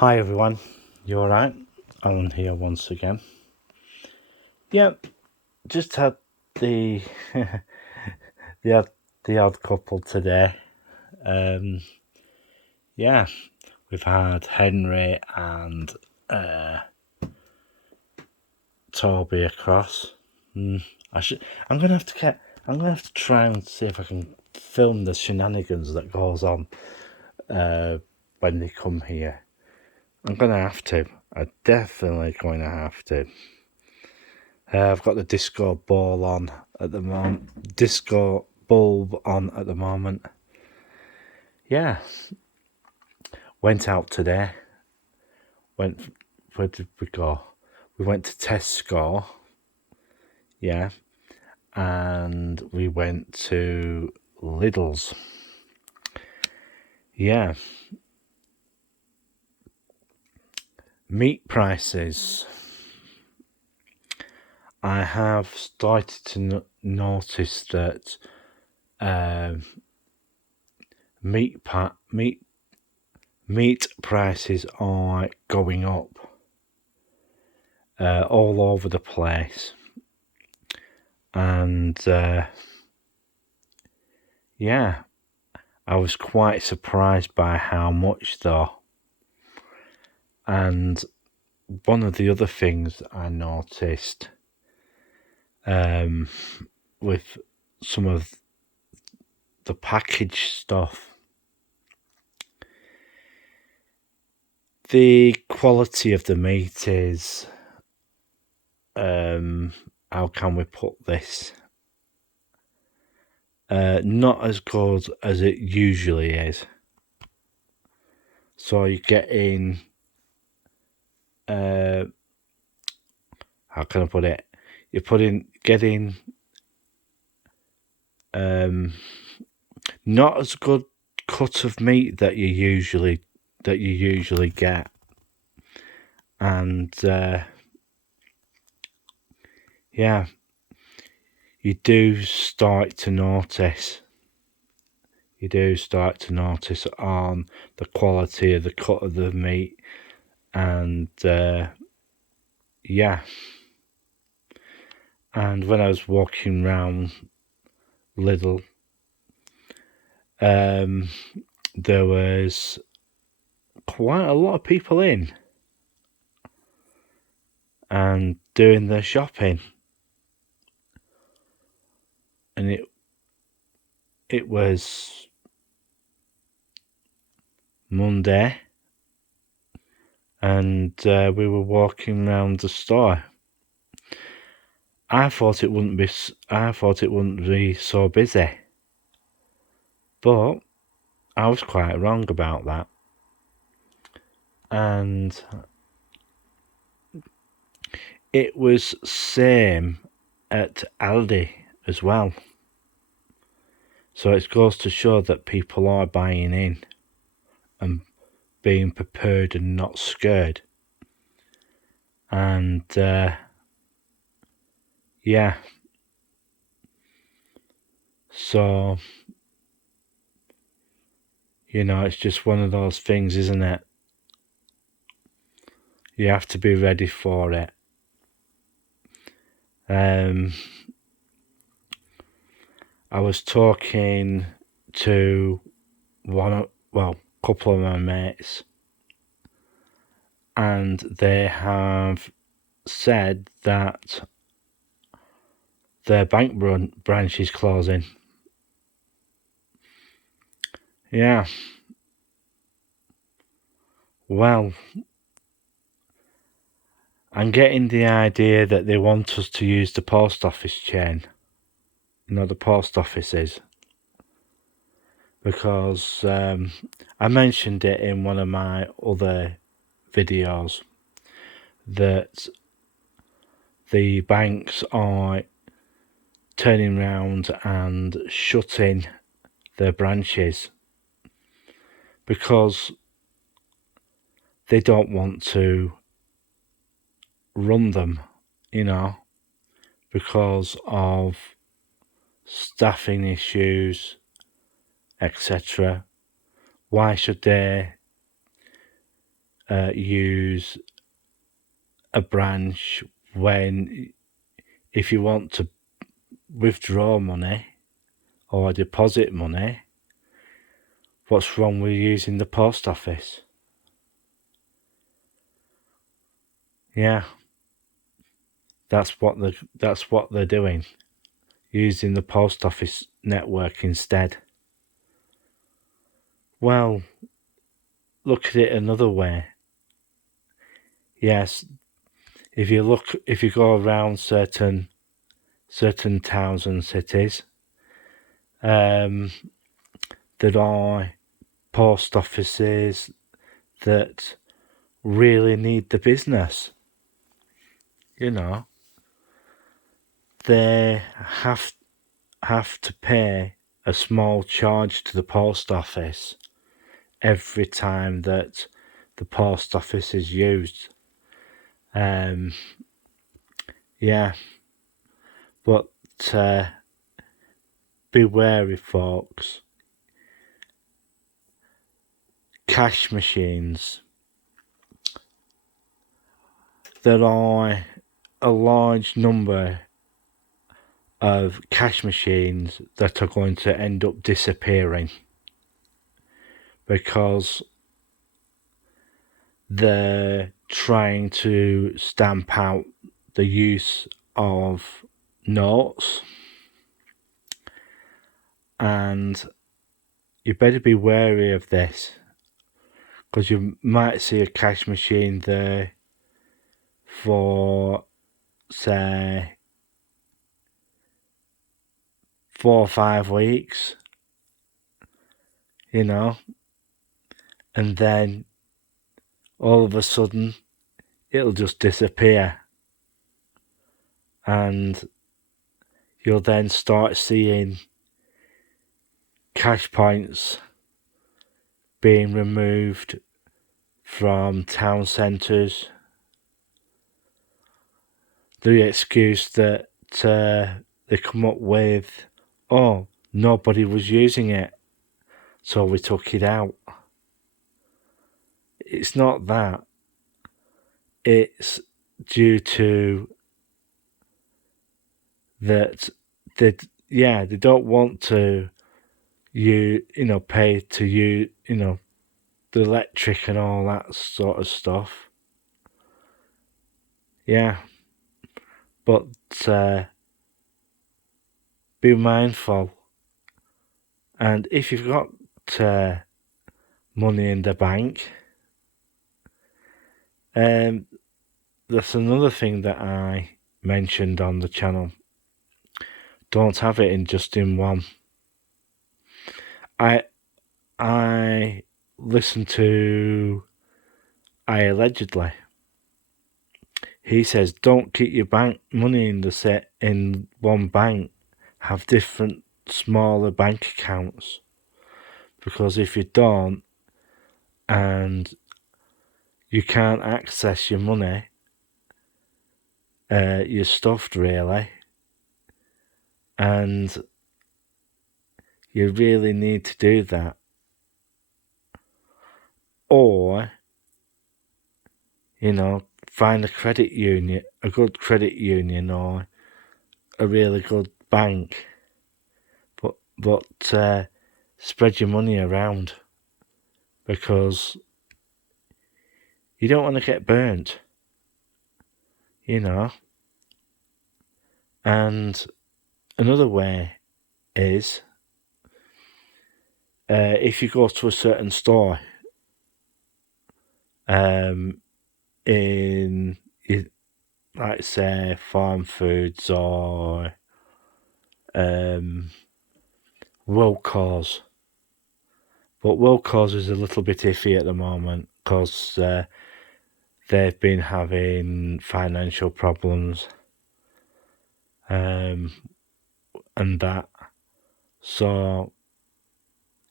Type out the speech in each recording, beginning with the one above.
Hi everyone, you alright? Alan here once again. Yep, just had the the odd couple today. Yeah, we've had Henry and Toby across. I'm gonna have to try and see if I can film the shenanigans that goes on when they come here. I'm gonna have to. I'm definitely going to have to. I've got the disco ball on at the moment. Disco bulb on at the moment. Yeah. Went out today. Where did we go? We went to Tesco. Yeah. And we went to Lidl's. Yeah. Meat prices. I have started to notice that meat prices are going up all over the place, and yeah, I was quite surprised by how much though. And one of the other things I noticed with some of the packaged stuff, the quality of the meat is how can we put this? Not as good as it usually is. So you're getting, how can I put it? You're getting not as good cut of meat that you usually get, and yeah, you do start to notice. You do start to notice on the quality of the cut of the meat, and yeah. And when I was walking around Lidl, there was quite a lot of people in and doing their shopping, and it was Monday, and we were walking around the store. I thought it wouldn't be so busy, but I was quite wrong about that. And it was same at Aldi as well. So it goes to show that people are buying in and being prepared and not scared. And yeah, so it's just one of those things, isn't it? You have to be ready for it. I was talking to couple of my mates, and they have said that their bank branch is closing. Yeah. Well, I'm getting the idea that they want us to use the post office chain. The post offices. Because I mentioned it in one of my other videos that the banks are turning around and shutting their branches because they don't want to run them, because of staffing issues, etc. Why should they use a branch if you want to withdraw money or deposit money. What's wrong with using the post office? Yeah, that's what they're doing, using the post office network instead. Well, look at it another way. Yes, if you go around certain towns and cities, there are post offices that really need the business. You know, they have to pay a small charge to the post office every time that the post office is used. Yeah, but be wary, folks. Cash machines. There are a large number of cash machines that are going to end up disappearing because they're trying to stamp out the use of notes, and you better be wary of this because you might see a cash machine there for, say, 4 or 5 weeks, you know, and then all of a sudden it'll just disappear, and you'll then start seeing cash points being removed from town centres. The excuse that they come up with, oh, nobody was using it, so we took it out. It's not that. It's due to that they don't want to pay to use the electric and all that sort of stuff. Yeah, but be mindful, and if you've got money in the bank, that's another thing that I mentioned on the channel. Don't have it in one. I listened to Allegedly. He says don't keep your bank money in one bank. Have different smaller bank accounts, because if you don't and you can't access your money, you're stuffed really, and you really need to do that. Or, find a credit union, a good credit union, or a really good bank, but spread your money around, because you don't want to get burnt, And another way is, if you go to a certain store, in, like, say, Farm Foods or Wilko's. But Wilko's is a little bit iffy at the moment because they've been having financial problems and that. So,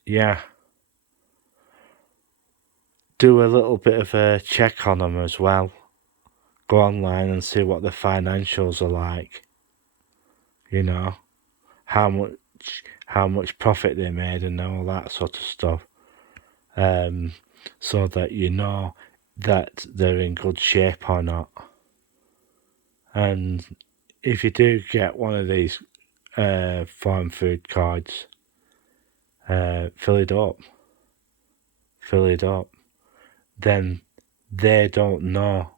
yeah, do a little bit of a check on them as well. Go online and see what the financials are like. How much profit they made and all that sort of stuff. So that that they're in good shape or not. And if you do get one of these farm food cards, fill it up. Then they don't know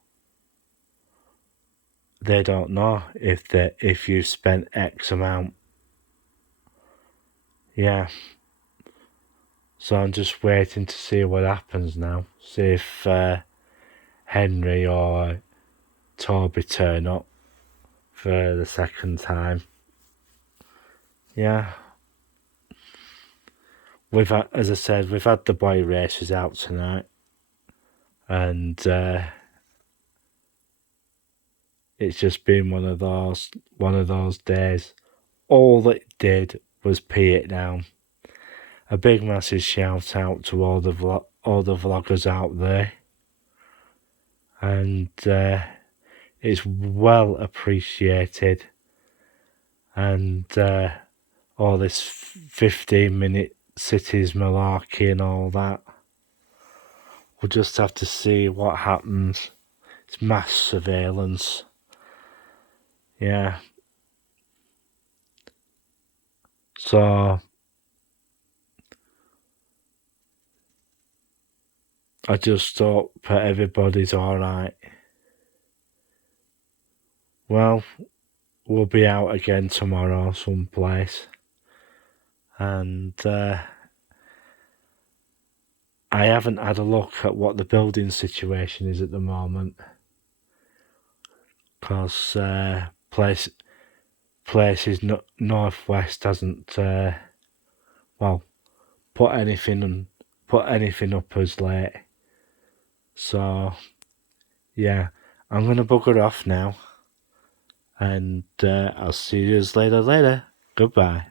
if you've spent X amount. Yeah. So I'm just waiting to see what happens now. See if Henry or Toby turn up for the second time. Yeah. As I said, we've had the boy races out tonight, and it's just been one of those days. All it did was pee it down. A big massive shout out to all the vloggers out there, and it's well appreciated. And all this 15-minute cities malarkey and all that. We'll just have to see what happens. It's mass surveillance. Yeah. So I just hope that everybody's alright. Well, we'll be out again tomorrow someplace. And I haven't had a look at what the building situation is at the moment, because places Northwest hasn't put anything up as late. So yeah, I'm gonna bugger off now, and I'll see you later. Goodbye.